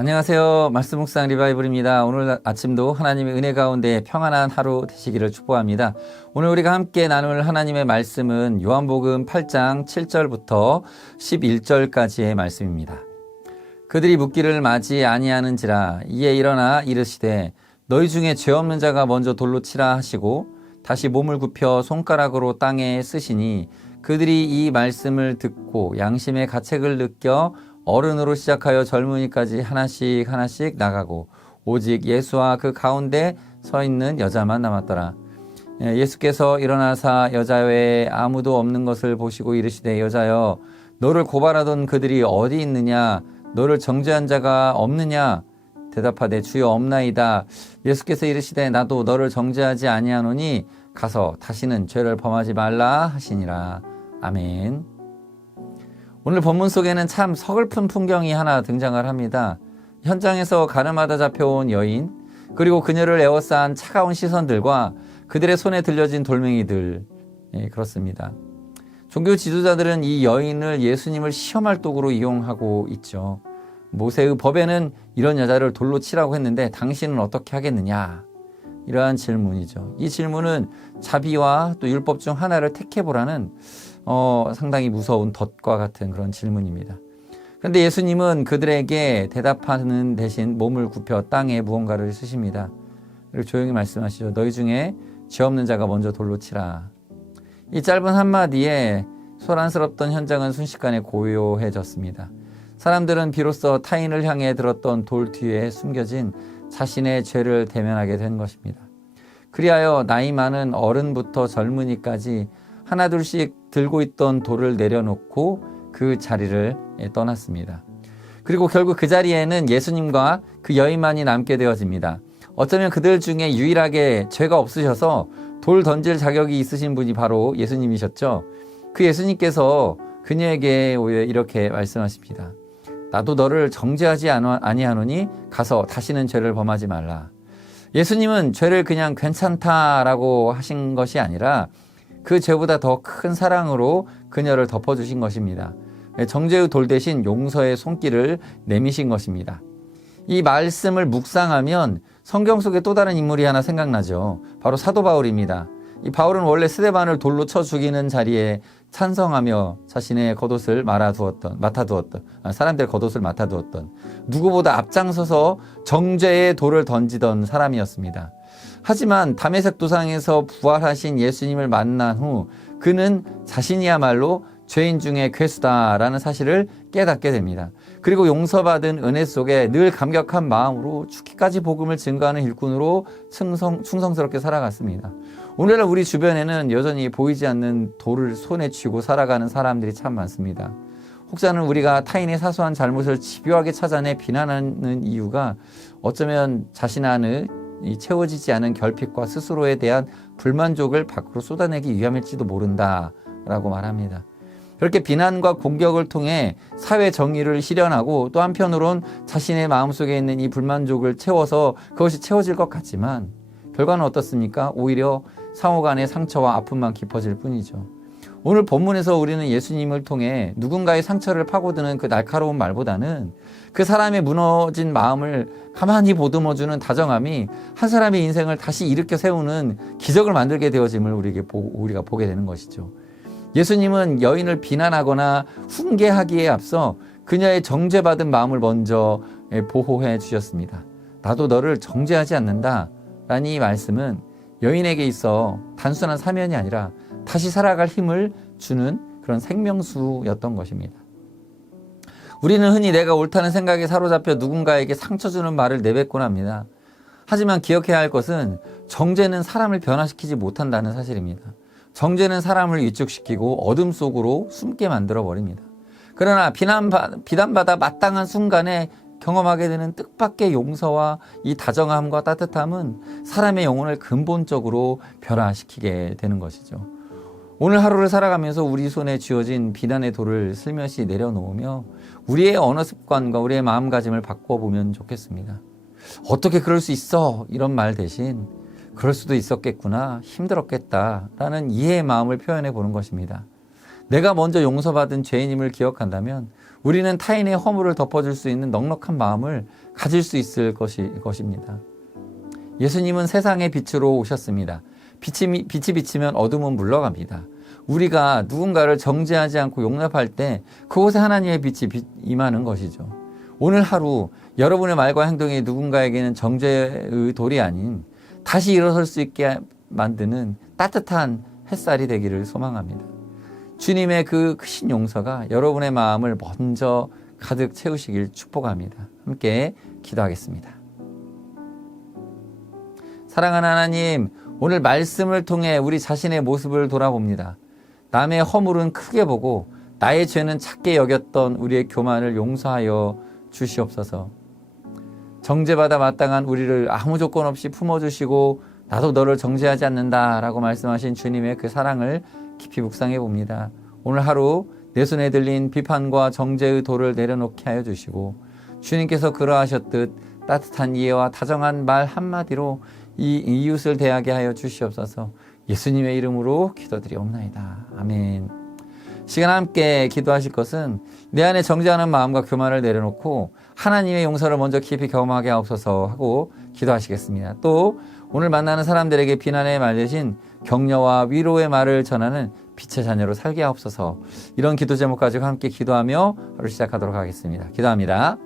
안녕하세요. 말씀 묵상 리바이블입니다. 오늘 아침도 하나님의 은혜 가운데 평안한 하루 되시기를 축복합니다. 오늘 우리가 함께 나눌 하나님의 말씀은 요한복음 8장 7절부터 11절까지의 말씀입니다. 그들이 묻기를 맞이 아니하는지라 이에 일어나 이르시되 너희 중에 죄 없는 자가 먼저 돌로 치라 하시고 다시 몸을 굽혀 손가락으로 땅에 쓰시니 그들이 이 말씀을 듣고 양심의 가책을 느껴 어른으로 시작하여 젊은이까지 하나씩 나가고 오직 예수와 그 가운데 서 있는 여자만 남았더라. 예수께서 일어나사 여자 외에 아무도 없는 것을 보시고 이르시되 여자여 너를 고발하던 그들이 어디 있느냐 너를 정죄한 자가 없느냐 대답하되 주여 없나이다. 예수께서 이르시되 나도 너를 정죄하지 아니하노니 가서 다시는 죄를 범하지 말라 하시니라. 아멘. 오늘 본문 속에는 참 서글픈 풍경이 하나 등장을 합니다. 현장에서 가늠하다 잡혀온 여인, 그리고 그녀를 에워싼 차가운 시선들과 그들의 손에 들려진 돌멩이들, 그렇습니다. 종교 지도자들은 이 여인을 예수님을 시험할 도구로 이용하고 있죠. 모세의 법에는 이런 여자를 돌로 치라고 했는데 당신은 어떻게 하겠느냐? 이러한 질문이죠. 이 질문은 자비와 또 율법 중 하나를 택해보라는 상당히 무서운 덫과 같은 그런 질문입니다. 그런데 예수님은 그들에게 대답하는 대신 몸을 굽혀 땅에 무언가를 쓰십니다. 그리고 조용히 말씀하시죠. 너희 중에 죄 없는 자가 먼저 돌로 치라. 이 짧은 한마디에 소란스럽던 현장은 순식간에 고요해졌습니다. 사람들은 비로소 타인을 향해 들었던 돌 뒤에 숨겨진 자신의 죄를 대면하게 된 것입니다. 그리하여 나이 많은 어른부터 젊은이까지 하나둘씩 들고 있던 돌을 내려놓고 그 자리를 떠났습니다. 그리고 결국 그 자리에는 예수님과 그 여인만이 남게 되어집니다. 어쩌면 그들 중에 유일하게 죄가 없으셔서 돌 던질 자격이 있으신 분이 바로 예수님이셨죠. 그 예수님께서 그녀에게 오히려 이렇게 말씀하십니다. 나도 너를 정죄하지 아니하노니 가서 다시는 죄를 범하지 말라. 예수님은 죄를 그냥 괜찮다라고 하신 것이 아니라 그 죄보다 더 큰 사랑으로 그녀를 덮어주신 것입니다. 정죄의 돌 대신 용서의 손길을 내미신 것입니다. 이 말씀을 묵상하면 성경 속에 또 다른 인물이 하나 생각나죠. 바로 사도 바울입니다. 이 바울은 원래 스데반을 돌로 쳐 죽이는 자리에 찬성하며 자신의 겉옷을 사람들의 겉옷을 맡아두었던 누구보다 앞장서서 정죄의 돌을 던지던 사람이었습니다. 하지만 다메섹 도상에서 부활하신 예수님을 만난 후 그는 자신이야말로 죄인 중에 괴수다라는 사실을 깨닫게 됩니다. 그리고 용서받은 은혜 속에 늘 감격한 마음으로 죽기까지 복음을 증거하는 일꾼으로 충성스럽게 살아갔습니다. 오늘날 우리 주변에는 여전히 보이지 않는 돌을 손에 쥐고 살아가는 사람들이 참 많습니다. 혹자는 우리가 타인의 사소한 잘못을 집요하게 찾아내 비난하는 이유가 어쩌면 자신 안의 채워지지 않은 결핍과 스스로에 대한 불만족을 밖으로 쏟아내기 위함일지도 모른다라고 말합니다. 그렇게 비난과 공격을 통해 사회 정의를 실현하고 또 한편으론 자신의 마음속에 있는 이 불만족을 채워서 그것이 채워질 것 같지만 결과는 어떻습니까? 오히려 상호 간의 상처와 아픔만 깊어질 뿐이죠. 오늘 본문에서 우리는 예수님을 통해 누군가의 상처를 파고드는 그 날카로운 말보다는 그 사람의 무너진 마음을 가만히 보듬어주는 다정함이 한 사람의 인생을 다시 일으켜 세우는 기적을 만들게 되어짐을 우리가 보게 되는 것이죠. 예수님은 여인을 비난하거나 훈계하기에 앞서 그녀의 정죄받은 마음을 먼저 보호해 주셨습니다. 나도 너를 정죄하지 않는다 라는 이 말씀은 여인에게 있어 단순한 사면이 아니라 다시 살아갈 힘을 주는 그런 생명수였던 것입니다. 우리는 흔히 내가 옳다는 생각에 사로잡혀 누군가에게 상처 주는 말을 내뱉곤 합니다. 하지만 기억해야 할 것은 정죄는 사람을 변화시키지 못한다는 사실입니다. 정죄는 사람을 위축시키고 어둠 속으로 숨게 만들어버립니다. 그러나 비난받아 마땅한 순간에 경험하게 되는 뜻밖의 용서와 이 다정함과 따뜻함은 사람의 영혼을 근본적으로 변화시키게 되는 것이죠. 오늘 하루를 살아가면서 우리 손에 쥐어진 비난의 돌을 슬며시 내려놓으며 우리의 언어 습관과 우리의 마음가짐을 바꿔보면 좋겠습니다. 어떻게 그럴 수 있어? 이런 말 대신 그럴 수도 있었겠구나, 힘들었겠다라는 이해의 마음을 표현해 보는 것입니다. 내가 먼저 용서받은 죄인임을 기억한다면 우리는 타인의 허물을 덮어줄 수 있는 넉넉한 마음을 가질 수 있을 것입니다. 예수님은 세상의 빛으로 오셨습니다. 빛이 비치면 어둠은 물러갑니다. 우리가 누군가를 정죄하지 않고 용납할 때 그곳에 하나님의 빛이 임하는 것이죠. 오늘 하루 여러분의 말과 행동이 누군가에게는 정죄의 돌이 아닌 다시 일어설 수 있게 만드는 따뜻한 햇살이 되기를 소망합니다. 주님의 그 크신 용서가 여러분의 마음을 먼저 가득 채우시길 축복합니다. 함께 기도하겠습니다. 사랑하는 하나님, 오늘 말씀을 통해 우리 자신의 모습을 돌아봅니다. 남의 허물은 크게 보고 나의 죄는 작게 여겼던 우리의 교만을 용서하여 주시옵소서. 정죄받아 마땅한 우리를 아무 조건 없이 품어주시고 나도 너를 정죄하지 않는다 라고 말씀하신 주님의 그 사랑을 깊이 묵상해 봅니다. 오늘 하루 내 손에 들린 비판과 정죄의 돌을 내려놓게 하여 주시고 주님께서 그러하셨듯 따뜻한 이해와 다정한 말 한마디로 이 이웃을 대하게 하여 주시옵소서. 예수님의 이름으로 기도드리옵나이다. 아멘. 시간 함께 기도하실 것은 내 안에 정죄하는 마음과 교만을 내려놓고 하나님의 용서를 먼저 깊이 경험하게 하옵소서 하고 기도하시겠습니다. 또 오늘 만나는 사람들에게 비난의 말 대신 격려와 위로의 말을 전하는 빛의 자녀로 살게 하옵소서. 이런 기도 제목 가지고 함께 기도하며 하루 시작하도록 하겠습니다. 기도합니다.